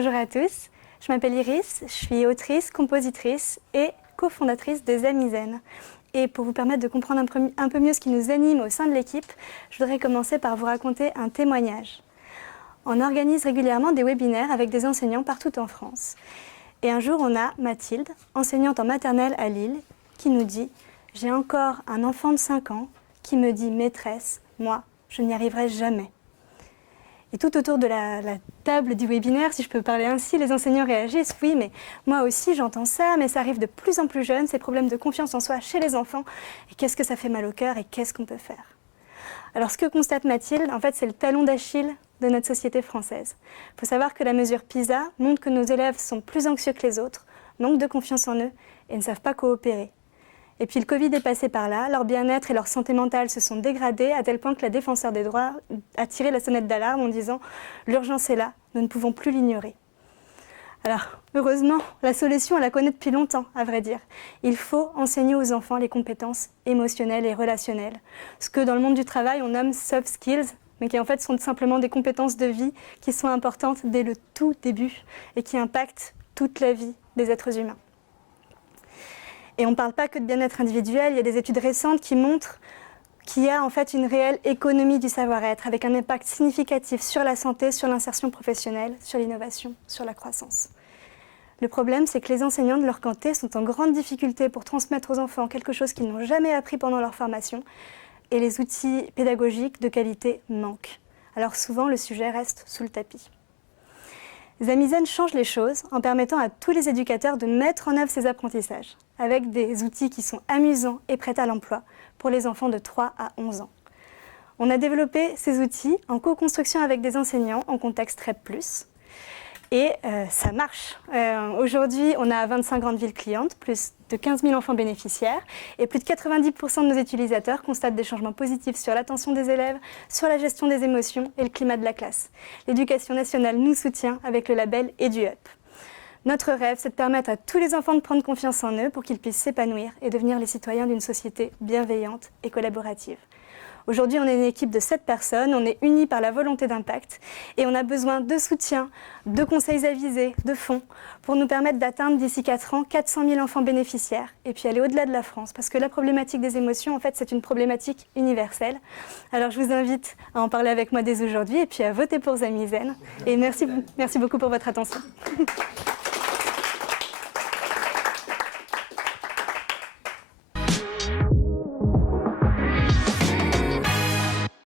Bonjour à tous, je m'appelle Iris, je suis autrice, compositrice et cofondatrice de Zamizen. Et pour vous permettre de comprendre un peu mieux ce qui nous anime au sein de l'équipe, je voudrais commencer par vous raconter un témoignage. On organise régulièrement des webinaires avec des enseignants partout en France. Et un jour, on a Mathilde, enseignante en maternelle à Lille, qui nous dit « J'ai encore un enfant de 5 ans qui me dit « Maîtresse, moi, je n'y arriverai jamais ». Et tout autour de la table du webinaire, si je peux parler ainsi, les enseignants réagissent « Oui, mais moi aussi j'entends ça, mais ça arrive de plus en plus jeune, ces problèmes de confiance en soi chez les enfants. Et qu'est-ce que ça fait mal au cœur et qu'est-ce qu'on peut faire ?» Alors ce que constate Mathilde, en fait, c'est le talon d'Achille de notre société française. Il faut savoir que la mesure PISA montre que nos élèves sont plus anxieux que les autres, manquent de confiance en eux et ne savent pas coopérer. Et puis le Covid est passé par là, leur bien-être et leur santé mentale se sont dégradés à tel point que la défenseure des droits a tiré la sonnette d'alarme en disant « L'urgence est là, nous ne pouvons plus l'ignorer ». Alors, heureusement, la solution, on la connaît depuis longtemps, à vrai dire. Il faut enseigner aux enfants les compétences émotionnelles et relationnelles. Ce que dans le monde du travail, on nomme soft skills, mais qui en fait sont simplement des compétences de vie qui sont importantes dès le tout début et qui impactent toute la vie des êtres humains. Et on ne parle pas que de bien-être individuel, il y a des études récentes qui montrent qu'il y a en fait une réelle économie du savoir-être avec un impact significatif sur la santé, sur l'insertion professionnelle, sur l'innovation, sur la croissance. Le problème, c'est que les enseignants de leur côté sont en grande difficulté pour transmettre aux enfants quelque chose qu'ils n'ont jamais appris pendant leur formation et les outils pédagogiques de qualité manquent. Alors souvent, le sujet reste sous le tapis. Zamizen change les choses en permettant à tous les éducateurs de mettre en œuvre ces apprentissages avec des outils qui sont amusants et prêts à l'emploi pour les enfants de 3 à 11 ans. On a développé ces outils en co-construction avec des enseignants en contexte REP+, et ça marche. Aujourd'hui, on a 25 grandes villes clientes, plus de 15 000 enfants bénéficiaires, et plus de 90% de nos utilisateurs constatent des changements positifs sur l'attention des élèves, sur la gestion des émotions et le climat de la classe. L'éducation nationale nous soutient avec le label EduUp. Notre rêve, c'est de permettre à tous les enfants de prendre confiance en eux pour qu'ils puissent s'épanouir et devenir les citoyens d'une société bienveillante et collaborative. Aujourd'hui, on est une équipe de 7 personnes, on est unis par la volonté d'impact et on a besoin de soutien, de conseils avisés, de fonds pour nous permettre d'atteindre d'ici 4 ans 400 000 enfants bénéficiaires et puis aller au-delà de la France parce que la problématique des émotions, en fait, c'est une problématique universelle. Alors, je vous invite à en parler avec moi dès aujourd'hui et puis à voter pour Zamizen. Et merci beaucoup pour votre attention.